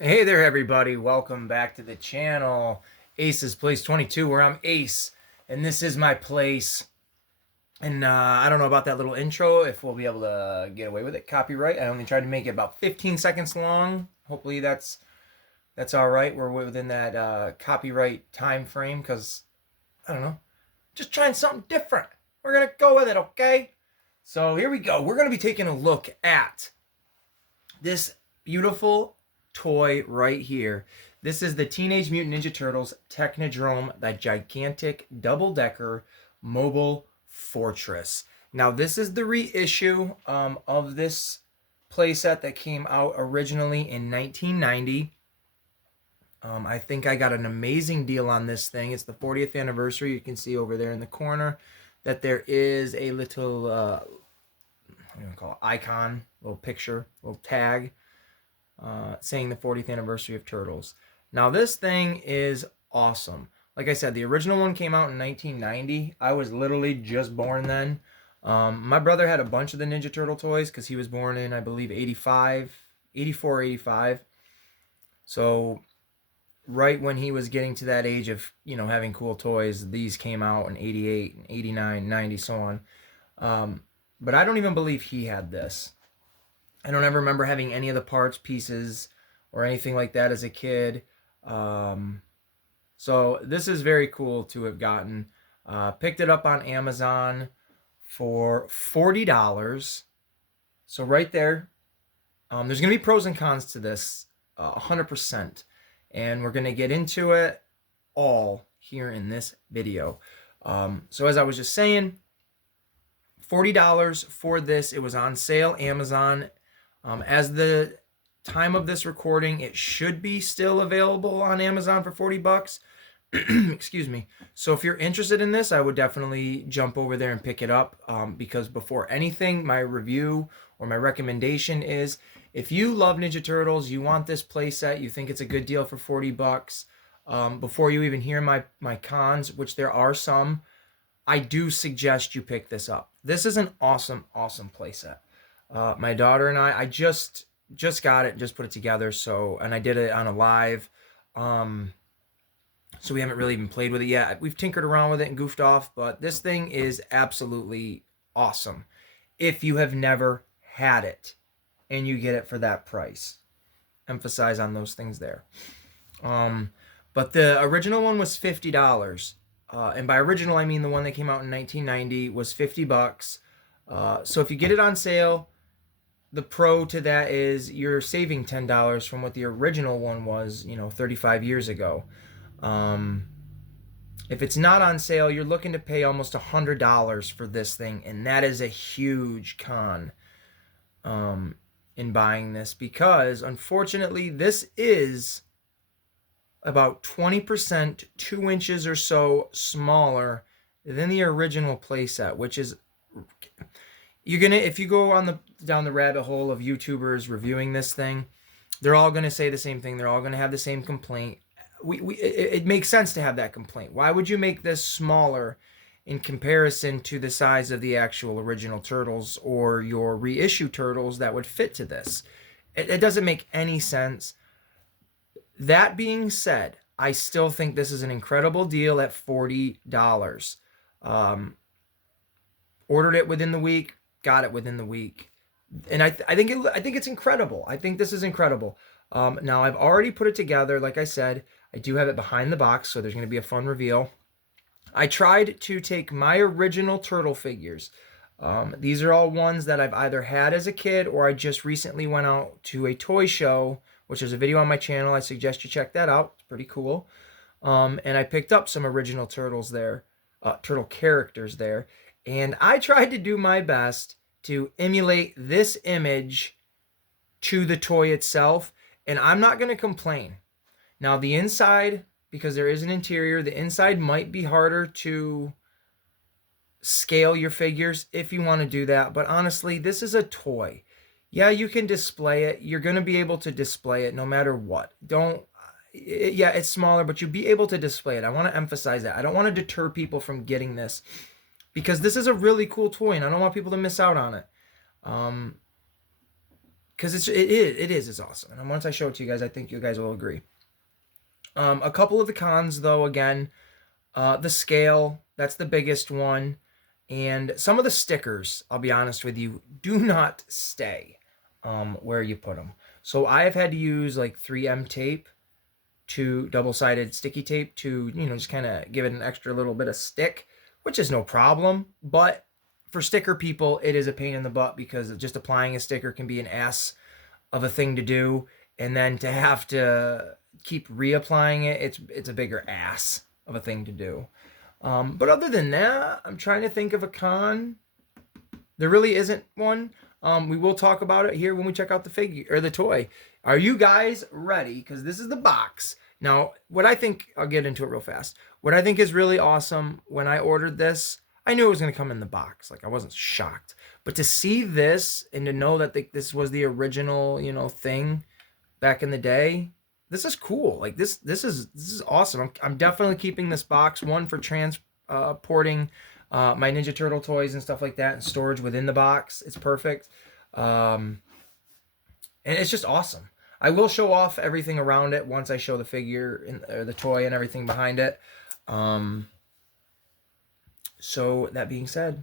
Hey there, everybody. Welcome back to the channel. Ace's Place 22, where I'm Ace, and this is my place. And I don't know about that little intro, if we'll be able to get away with it. Copyright. I only tried to make it about 15 seconds long. Hopefully that's all right. We're within that copyright time frame because, I don't know, just trying something different. We're going to go with it, okay? So here we go. We're going to be taking a look at this beautiful toy right here. This is the Teenage Mutant Ninja Turtles Technodrome, that gigantic double-decker mobile fortress. Now, this is the reissue of this playset that came out originally in 1990. I think I got an amazing deal on this thing. It's the 40th anniversary. You can see over there in the corner that there is a little, what do you call it, icon, little picture, little tag saying the 40th anniversary of Turtles. Now, this thing is awesome. Like I said, the original one came out in 1990. I was literally just born then. My brother had a bunch of the Ninja Turtle toys because he was born in, I believe, 85, 84, 85. So, right when he was getting to that age of, having cool toys, these came out in 88, 89, 90, so on. But I don't even believe he had this. I don't ever remember having any of the parts, pieces, or anything like that as a kid. So this is very cool to have gotten. Picked it up on Amazon for $40. So right there, there's going to be pros and cons to this, 100%. And we're going to get into it all here in this video. So as I was just saying, $40 for this. It was on sale, Amazon. As the time of this recording, it should be still available on Amazon for 40 bucks. Excuse me. So if you're interested in this, I would definitely jump over there and pick it up, because before anything, my review or my recommendation is, if you love Ninja Turtles, you want this playset, you think it's a good deal for 40 bucks, before you even hear my cons, which there are some, I do suggest you pick this up. This is an awesome, awesome playset. My daughter and I just got it, just put it together. So, and I did it on a live. So we haven't really even played with it yet. We've tinkered around with it and goofed off, but this thing is absolutely awesome. If you have never had it and you get it for that price, emphasize on those things there. But the original one was $50. And by original, I mean the one that came out in 1990 was 50 bucks. So if you get it on sale, the pro to that is you're saving $10 from what the original one was, 35 years ago. If it's not on sale, you're looking to pay almost $100 for this thing, and that is a huge con in buying this, because unfortunately this is about 20%, 2 inches or so smaller than the original playset, which is, you're gonna, if you go down the rabbit hole of YouTubers reviewing this thing, they're all gonna say the same thing. They're all gonna have the same complaint. It makes sense to have that complaint. Why would you make this smaller in comparison to the size of the actual original Turtles or your reissue Turtles that would fit to this? It doesn't make any sense. That being said, I still think this is an incredible deal at $40. Ordered it within the week, got it within the week, and I think it's incredible. I think this is incredible. Now I've already put it together. Like I said, I do have it behind the box, so there's going to be a fun reveal. I tried to take my original turtle figures. These are all ones that I've either had as a kid or I just recently went out to a toy show, which is a video on my channel. I suggest you check that out. It's pretty cool. And I picked up some original turtles there, turtle characters there. And I tried to do my best to emulate this image to the toy itself. And I'm not going to complain. Now, the inside, because there is an interior, the inside might be harder to scale your figures if you want to do that. But honestly, this is a toy. Yeah, you can display it. You're going to be able to display it no matter what. Yeah, it's smaller, but you'll be able to display it. I want to emphasize that. I don't want to deter people from getting this, because this is a really cool toy and I don't want people to miss out on it. because it's awesome. And once I show it to you guys, I think you guys will agree. A couple of the cons, though, again, the scale, that's the biggest one. And some of the stickers, I'll be honest with you, do not stay where you put them. So I've had to use like 3M tape to double-sided sticky tape to, just kind of give it an extra little bit of stick, which is no problem. But for sticker people, it is a pain in the butt because just applying a sticker can be an ass of a thing to do. And then to have to keep reapplying it, it's a bigger ass of a thing to do. But other than that, I'm trying to think of a con. There really isn't one. We will talk about it here when we check out the figure or the toy. Are you guys ready? Because this is the box. Now, what I think, I'll get into it real fast. What I think is really awesome, when I ordered this, I knew it was going to come in the box. Like, I wasn't shocked. But to see this and to know that this was the original, thing back in the day, this is cool. Like, this is awesome. I'm definitely keeping this box, one for transporting my Ninja Turtle toys and stuff like that, and storage within the box. It's perfect. And it's just awesome. I will show off everything around it once I show the figure or the toy and everything behind it. So that being said,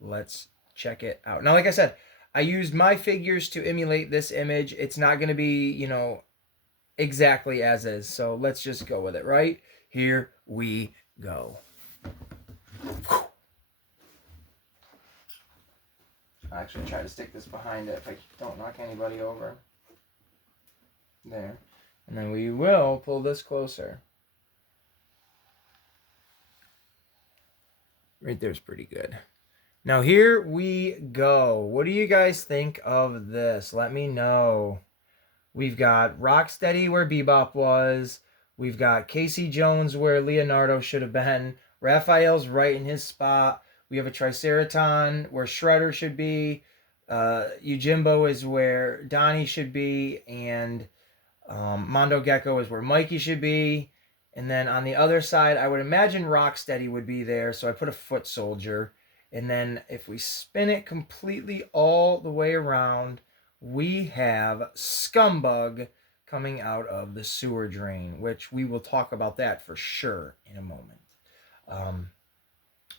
let's check it out. Now, like I said, I used my figures to emulate this image. It's not going to be, exactly as is. So let's just go with it, right? Here we go. I'll actually try to stick this behind it if I don't knock anybody over. There. And then we will pull this closer. Right there's pretty good. Now here we go. What do you guys think of this? Let me know. We've got Rocksteady where Bebop was. We've got Casey Jones where Leonardo should have been. Raphael's right in his spot. We have a Triceraton where Shredder should be. Yojimbo is where Donnie should be. And Mondo Gecko is where Mikey should be. And then on the other side, I would imagine Rocksteady would be there. So I put a Foot Soldier. And then if we spin it completely all the way around, we have Scumbug coming out of the sewer drain, which we will talk about that for sure in a moment.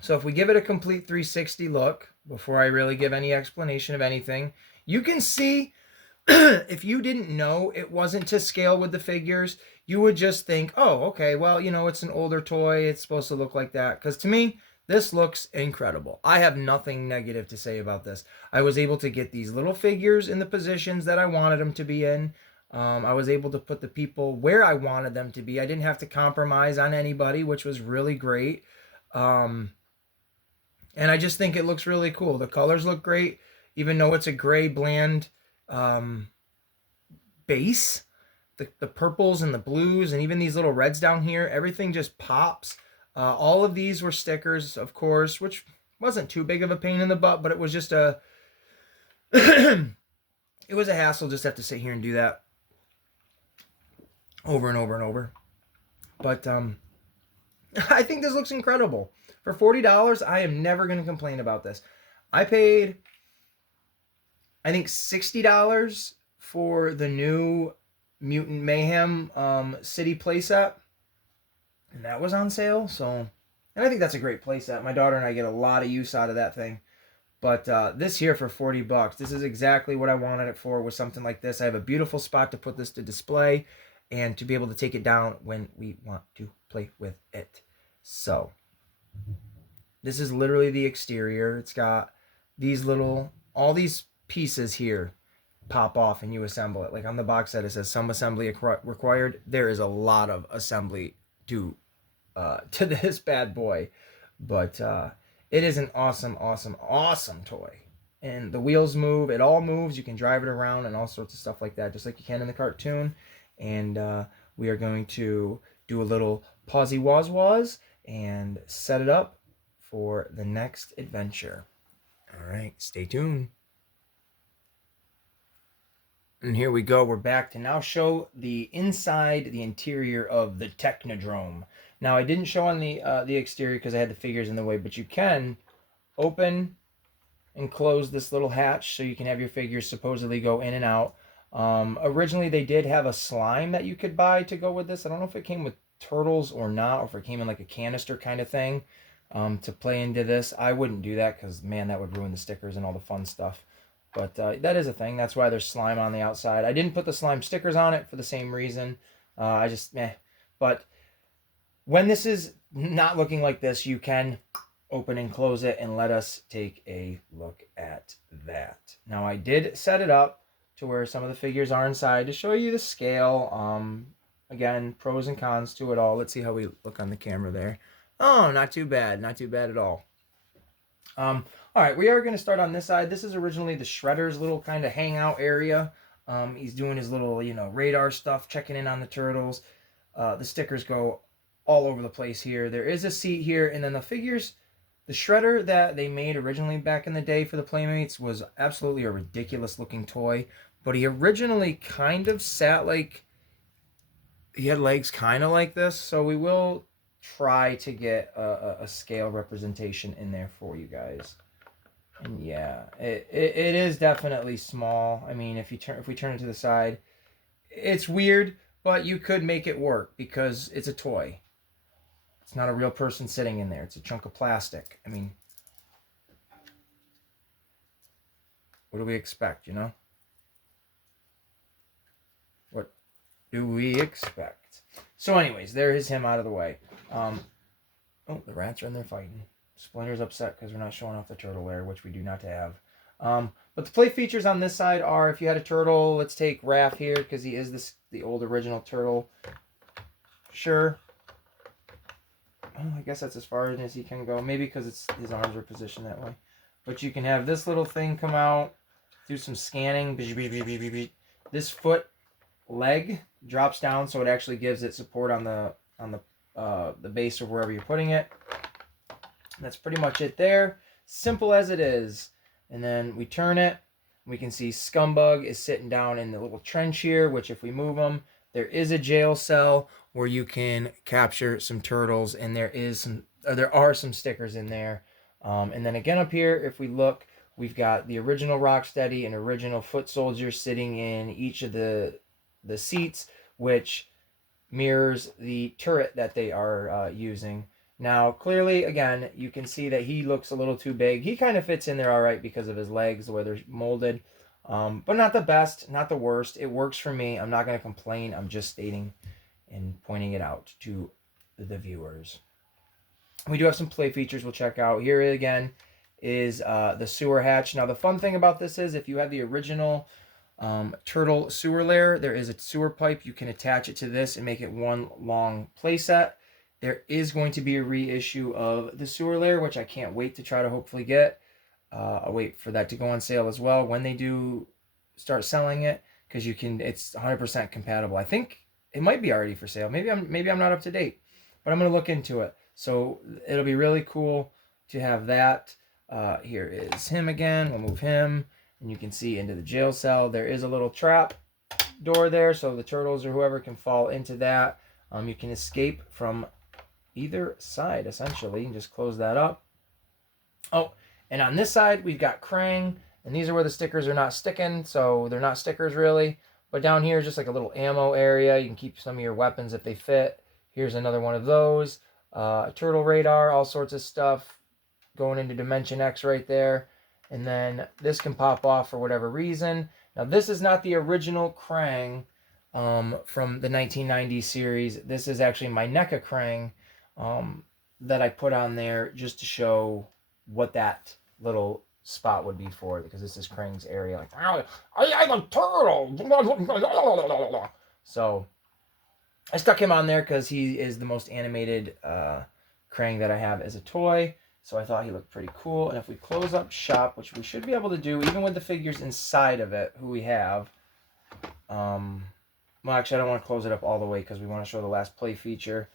So if we give it a complete 360 look, before I really give any explanation of anything, you can see, if you didn't know it wasn't to scale with the figures, you would just think, oh, okay, well, it's an older toy. It's supposed to look like that. Because to me, this looks incredible. I have nothing negative to say about this. I was able to get these little figures in the positions that I wanted them to be in. I was able to put the people where I wanted them to be. I didn't have to compromise on anybody, which was really great. And I just think it looks really cool. The colors look great, even though it's a gray bland base. The purples and the blues and even these little reds down here, everything just pops. All of these were stickers, of course, which wasn't too big of a pain in the butt, but it was just it was a hassle just to have to sit here and do that over and over and over. But I think this looks incredible. For $40, I am never going to complain about this. I paid, I think, $60 for the new Mutant Mayhem City playset. And that was on sale. So, and I think that's a great playset. My daughter and I get a lot of use out of that thing. But this here for $40, this is exactly what I wanted it for, was something like this. I have a beautiful spot to put this to display and to be able to take it down when we want to play with it. So, this is literally the exterior. It's got these all these pieces here pop off and you assemble it. Like on the box set, it says some assembly required. There is a lot of assembly to this bad boy. But it is an awesome, awesome, awesome toy. And the wheels move. It all moves. You can drive it around and all sorts of stuff like that, just like you can in the cartoon. And we are going to do a little pausey waz and set it up for the next adventure. All right, stay tuned. And here we go. We're back to now show the inside, the interior of the Technodrome. Now, I didn't show on the exterior because I had the figures in the way, but you can open enclose this little hatch so you can have your figures supposedly go in and out. Originally, they did have a slime that you could buy to go with this. I don't know if it came with turtles or not, or if it came in like a canister kind of thing to play into this. I wouldn't do that because, man, that would ruin the stickers and all the fun stuff. But that is a thing. That's why there's slime on the outside. I didn't put the slime stickers on it for the same reason. I just, meh. But when this is not looking like this, you can open and close it, and let us take a look at that. Now, I did set it up to where some of the figures are inside to show you the scale. Again, pros and cons to it all. Let's see how we look on the camera there. Oh, not too bad. Not too bad at all. All right, we are going to start on this side. This is originally the Shredder's little kind of hangout area. He's doing his little, radar stuff, checking in on the turtles. The stickers go all over the place here. There is a seat here, and then the figures, the Shredder that they made originally back in the day for the Playmates was absolutely a ridiculous looking toy, but he originally kind of sat like, he had legs kind of like this, so we will try to get a scale representation in there for you guys. And yeah, it is definitely small. I mean, if we turn it to the side, it's weird, but you could make it work because it's a toy. It's not a real person sitting in there. It's a chunk of plastic. I mean, what do we expect, What do we expect? So anyways, there is him out of the way. Oh, the rats are in there fighting. Splinter's upset because we're not showing off the turtle lair, which we do not have. But the play features on this side are, if you had a turtle, let's take Raph here because he is the old original turtle. Sure. Oh, I guess that's as far as he can go. Maybe because his arms are positioned that way. But you can have this little thing come out, do some scanning. This foot leg drops down, so it actually gives it support on the base of wherever you're putting it. That's pretty much it there. Simple as it is. And then we turn it. We can see Scumbug is sitting down in the little trench here, which if we move him, there is a jail cell where you can capture some turtles, and there are some stickers in there. And then again up here, if we look, we've got the original Rocksteady and original Foot Soldier sitting in each of the seats, which mirrors the turret that they are using. Now, clearly, again, you can see that he looks a little too big. He kind of fits in there all right because of his legs, the way they're molded. But not the best, not the worst. It works for me. I'm not going to complain. I'm just stating and pointing it out to the viewers. We do have some play features we'll check out. Here again is the sewer hatch. Now, the fun thing about this is if you have the original turtle sewer lair, there is a sewer pipe. You can attach it to this and make it one long play set. There is going to be a reissue of the sewer lair, which I can't wait to try to hopefully get. I'll wait for that to go on sale as well when they do start selling it, because it's 100% compatible. I think it might be already for sale. Maybe I'm not up to date, but I'm going to look into it. So it'll be really cool to have that. Here is him again. We'll move him, and you can see into the jail cell. There is a little trap door there, so the turtles or whoever can fall into that. You can escape from either side, essentially, and just close that up. Oh, and on this side, we've got Krang, and these are where the stickers are not sticking, so they're not stickers really. But down here is just like a little ammo area. You can keep some of your weapons if they fit. Here's another one of those. A turtle radar, all sorts of stuff going into Dimension X right there. And then this can pop off for whatever reason. Now, this is not the original Krang from the 1990 series. This is actually my NECA Krang that I put on there just to show what that little spot would be for, because this is Krang's area. Like, oh, I'm a turtle. So I stuck him on there because he is the most animated Krang that I have as a toy. So I thought he looked pretty cool. And if we close up shop, which we should be able to do, even with the figures inside of it, who we have. Well, actually, I don't want to close it up all the way because we want to show the last play feature.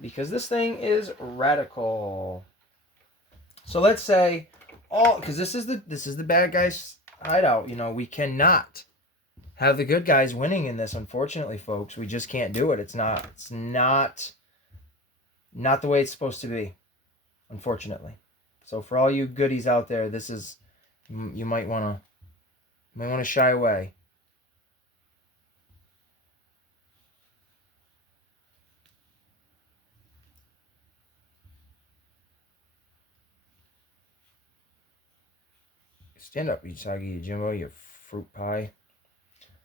Because this thing is radical. So let's say because this is the bad guys hideout. We cannot have the good guys winning in this, unfortunately, folks. We just can't do it. It's not the way it's supposed to be, unfortunately. So for all you goodies out there, this is You might want to shy away. Stand up, Usagi Jimbo, you fruit pie.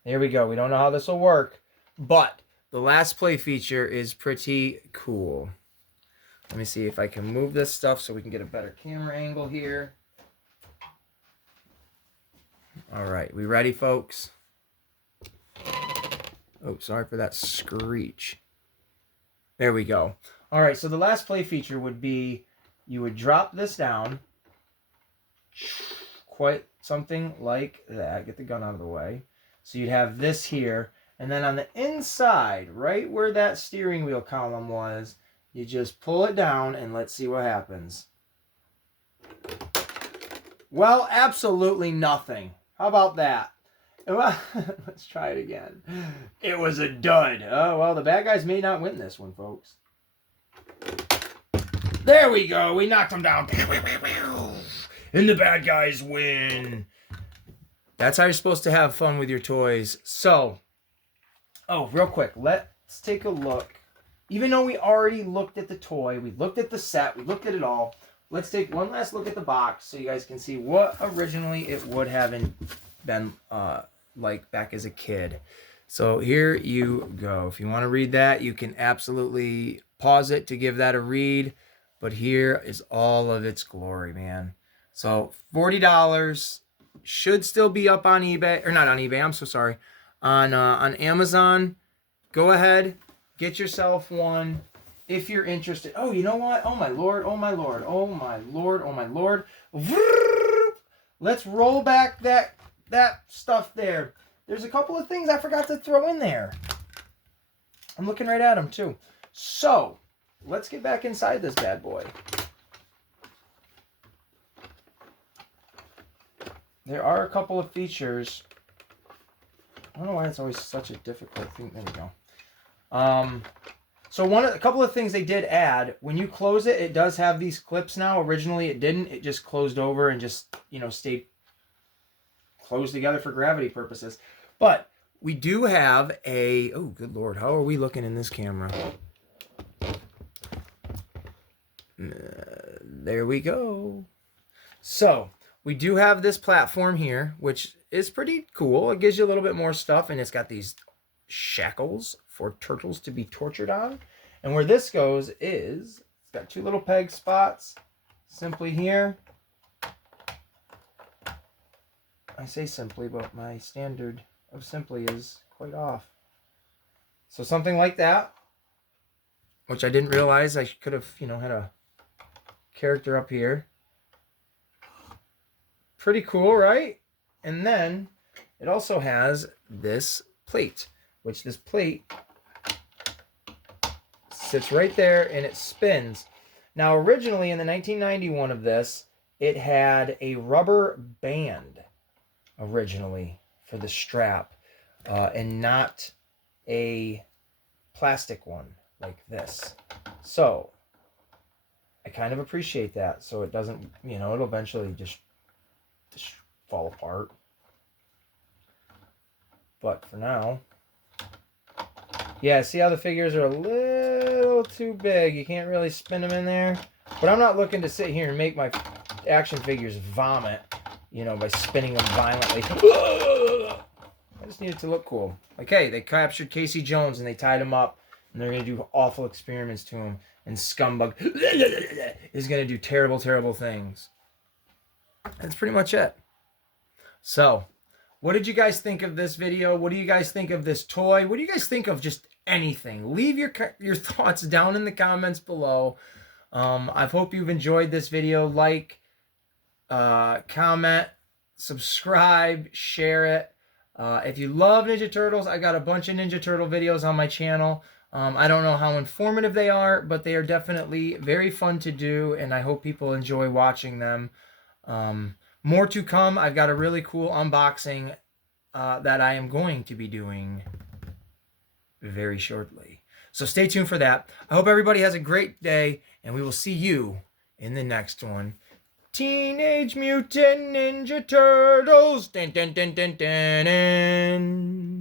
There we go. We don't know how this will work, but the last play feature is pretty cool. Let me see if I can move this stuff so we can get a better camera angle here. All right, we ready, folks? Oh, sorry for that screech. There we go. All right, so the last play feature would be you would drop this down. Quite something like that. Get the gun out of the way. So you'd have this here. And then on the inside, right where that steering wheel column was, you just pull it down and let's see what happens. Well, absolutely nothing. How about that? Well, let's try it again. It was a dud. Oh, well, the bad guys may not win this one, folks. There we go. We knocked them down. And the bad guys win. That's how you're supposed to have fun with your toys. So, oh, real quick. Let's take a look. Even though we already looked at the toy, we looked at the set, we looked at it all. Let's take one last look at the box so you guys can see what originally it would have been like back as a kid. So here you go. If you want to read that, you can absolutely pause it to give that a read. But here is all of its glory, man. So $40 should still be up on eBay, or not on eBay, I'm so sorry, on Amazon. Go ahead, get yourself one if you're interested. Oh, you know what? Oh my lord, oh my lord, oh my lord, oh my lord. Let's roll back that stuff there. There's a couple of things I forgot to throw in there. I'm looking right at them too. So, let's get back inside this bad boy. There are a couple of features. I don't know why it's always such a difficult thing. There we go. So a couple of things they did add. When you close it, it does have these clips now. Originally, it didn't. It just closed over and just, stayed closed together for gravity purposes. But we do have a... Oh, good lord. How are we looking in this camera? There we go. So... we do have this platform here, which is pretty cool. It gives you a little bit more stuff, and it's got these shackles for turtles to be tortured on. And where this goes is, it's got two little peg spots, simply here. I say simply, but my standard of simply is quite off. So something like that, which I didn't realize I could have, had a character up here. Pretty cool, right? And then it also has this plate, which this plate sits right there and it spins. Now, originally in the 1991 of this, it had a rubber band originally for the strap and not a plastic one like this. So I kind of appreciate that. So it doesn't, it'll eventually just fall apart. But for now, yeah, see how the figures are a little too big. You can't really spin them in there. But I'm not looking to sit here and make my action figures vomit, by spinning them violently. I just need it to look cool. Like, hey, they captured Casey Jones and they tied him up, and they're going to do awful experiments to him. And Scumbag is going to do terrible, terrible things. That's pretty much it. So, what did you guys think of this video? What do you guys think of this toy? What do you guys think of just anything? Leave your thoughts down in the comments below. I hope you've enjoyed this video. Like, comment, subscribe, share it. If you love Ninja Turtles, I got a bunch of Ninja Turtle videos on my channel. I don't know how informative they are, but they are definitely very fun to do, and I hope people enjoy watching them. More to come. I've got a really cool unboxing that I am going to be doing very shortly. So stay tuned for that. I hope everybody has a great day, and we will see you in the next one. Teenage Mutant Ninja Turtles. Dun, dun, dun, dun, dun, dun.